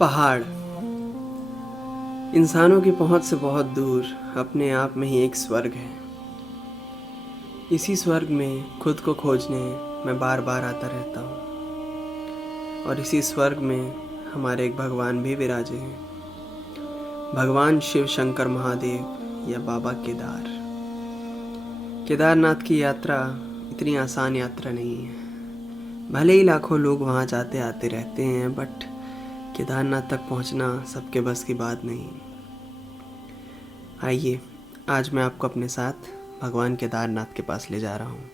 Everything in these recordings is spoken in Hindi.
पहाड़ इंसानों की पहुंच से बहुत दूर अपने आप में ही एक स्वर्ग है। इसी स्वर्ग में खुद को खोजने मैं बार बार आता रहता हूँ और इसी स्वर्ग में हमारे एक भगवान भी विराजे हैं। भगवान शिव शंकर महादेव या बाबा केदार। केदारनाथ की यात्रा इतनी आसान यात्रा नहीं है। भले ही लाखों लोग वहाँ जाते आते रहते हैं, बट केदारनाथ तक पहुँचना सबके बस की बात नहीं। आइए, आज मैं आपको अपने साथ भगवान केदारनाथ के पास ले जा रहा हूँ।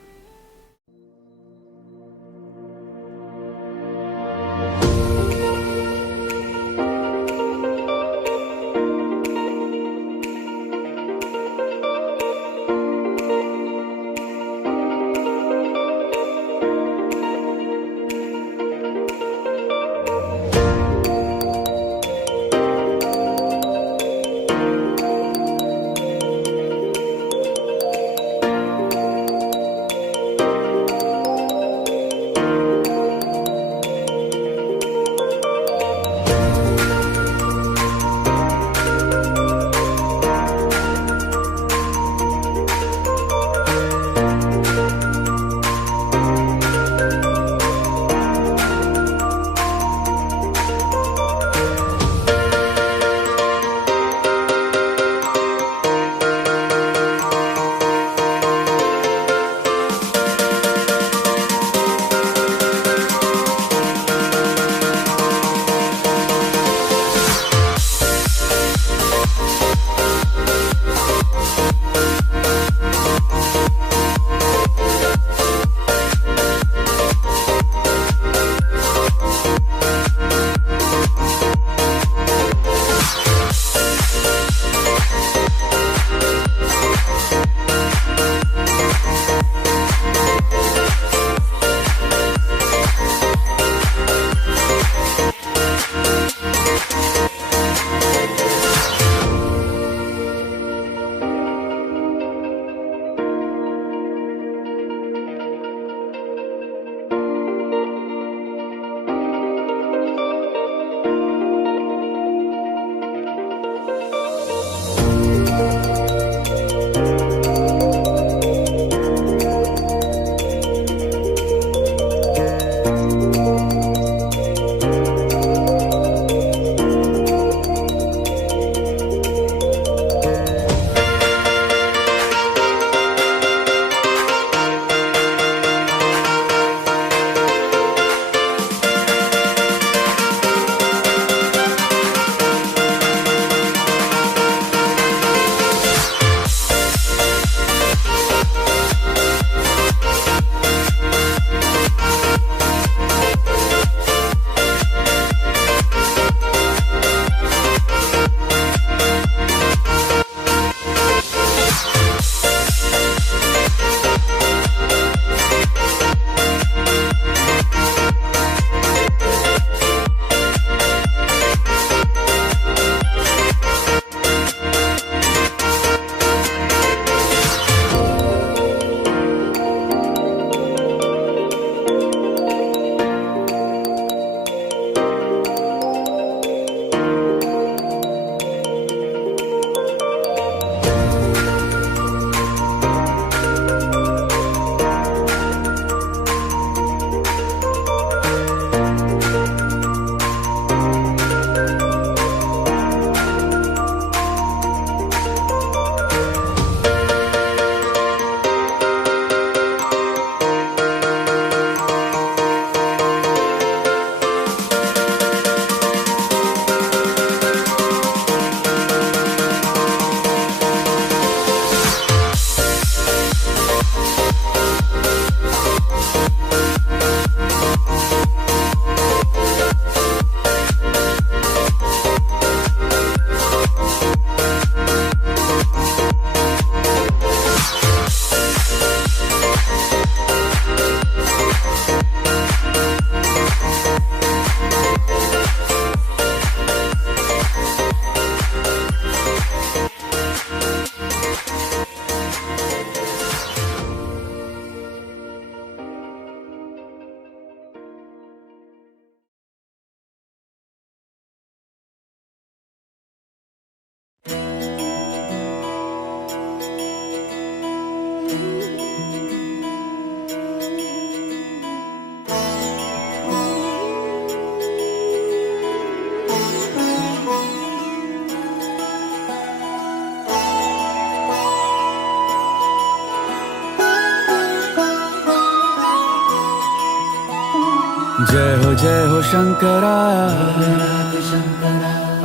जय हो शंकरा,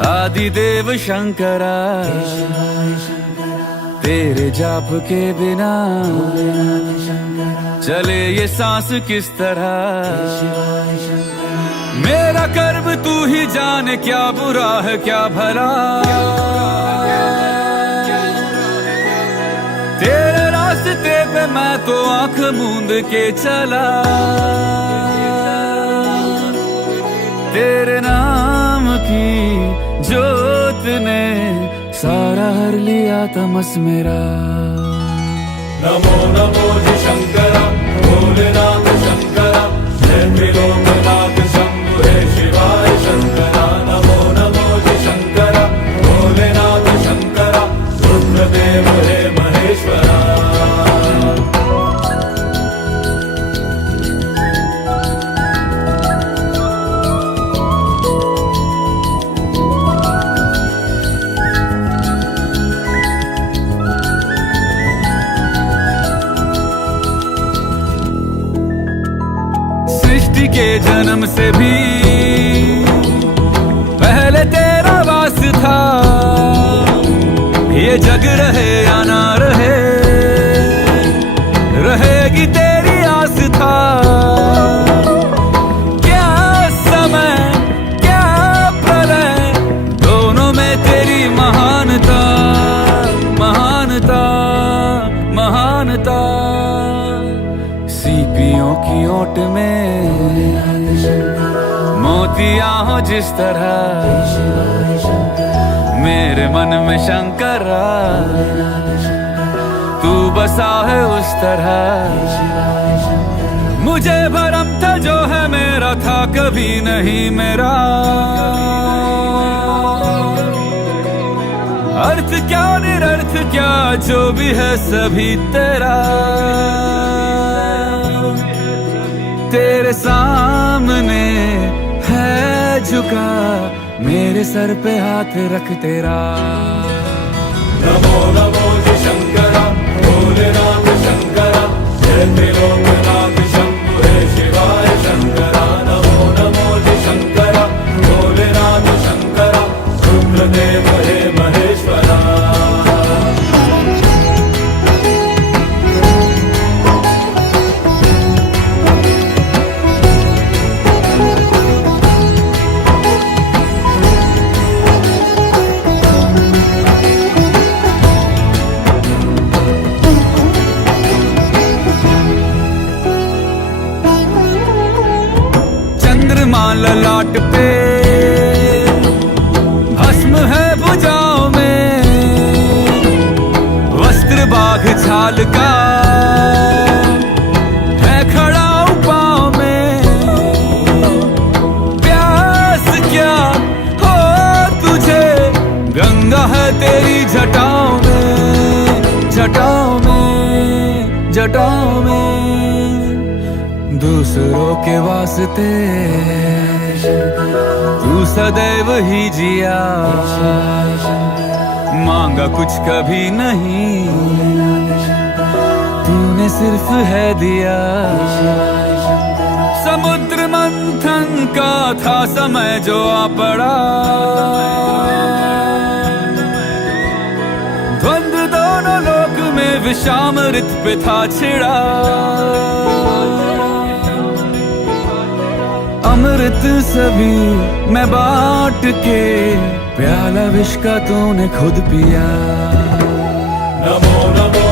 आदिदेव शंकरा, तेरे जाप के बिना चले ये सांस किस तरह। मेरा कर्म तू ही जाने, क्या बुरा है क्या भला। तेरे रास्ते पे मैं तो आंख मूंद के चला, तेरे नाम की जोत ने सारा हर लिया तमस मेरा। नमो नमो जी शंकरा, भोलेनाथ शंकरा, जय त्रिलोकनाथ शंभु हे शिवाय शंकरा। नमो नमो जी शंकरा, भोलेनाथ शंकरा, रुद्रदेव हे महेश्वरा। सृष्टि के जन्म से भी पहले तेरा वास था, ये जग रहे या ना रहे, रहेगी तेरी आस था। क्या समय क्या प्रलय, दोनों में तेरी महानता, महानता, महानता। सीपियों की ओट में मोतियां हो जिस तरह, मेरे मन में शंकरा तू बसा है उस तरह। मुझे भरम था जो है मेरा था कभी नहीं मेरा, अर्थ क्या निरर्थ क्या जो भी है सभी तेरा। तेरे सामने है झुका, मेरे सर पे हाथ रख तेरा। नमो नमो जी शंकरा, भोलेनाथ शंकरा, जय त्रिलोकनाथ शंभु हे शिवाय शंकरा। नमो नमो जी शंकरा, भोलेनाथ शंकरा, रुद्रदेव हे महेश्वरा। ललाट पे भस्म है भुजाओं में, वस्त्र बाघ छाल का है खड़ा पाँव में। प्यास क्या हो तुझे, गंगा है तेरी जटाओं में, जटाओं में, जटाओं में। दूसरों के वास्ते तू सदैव ही जिया, मांगा कुछ कभी नहीं, तूने सिर्फ है दिया। समुद्र मंथन का था समय जो आ पड़ा, द्वंद्व दोनों लोक में विषामृत पे था छिड़ा। अमृत सभी मैं बांट के, प्याला विष का तूने खुद पिया। नमो नमो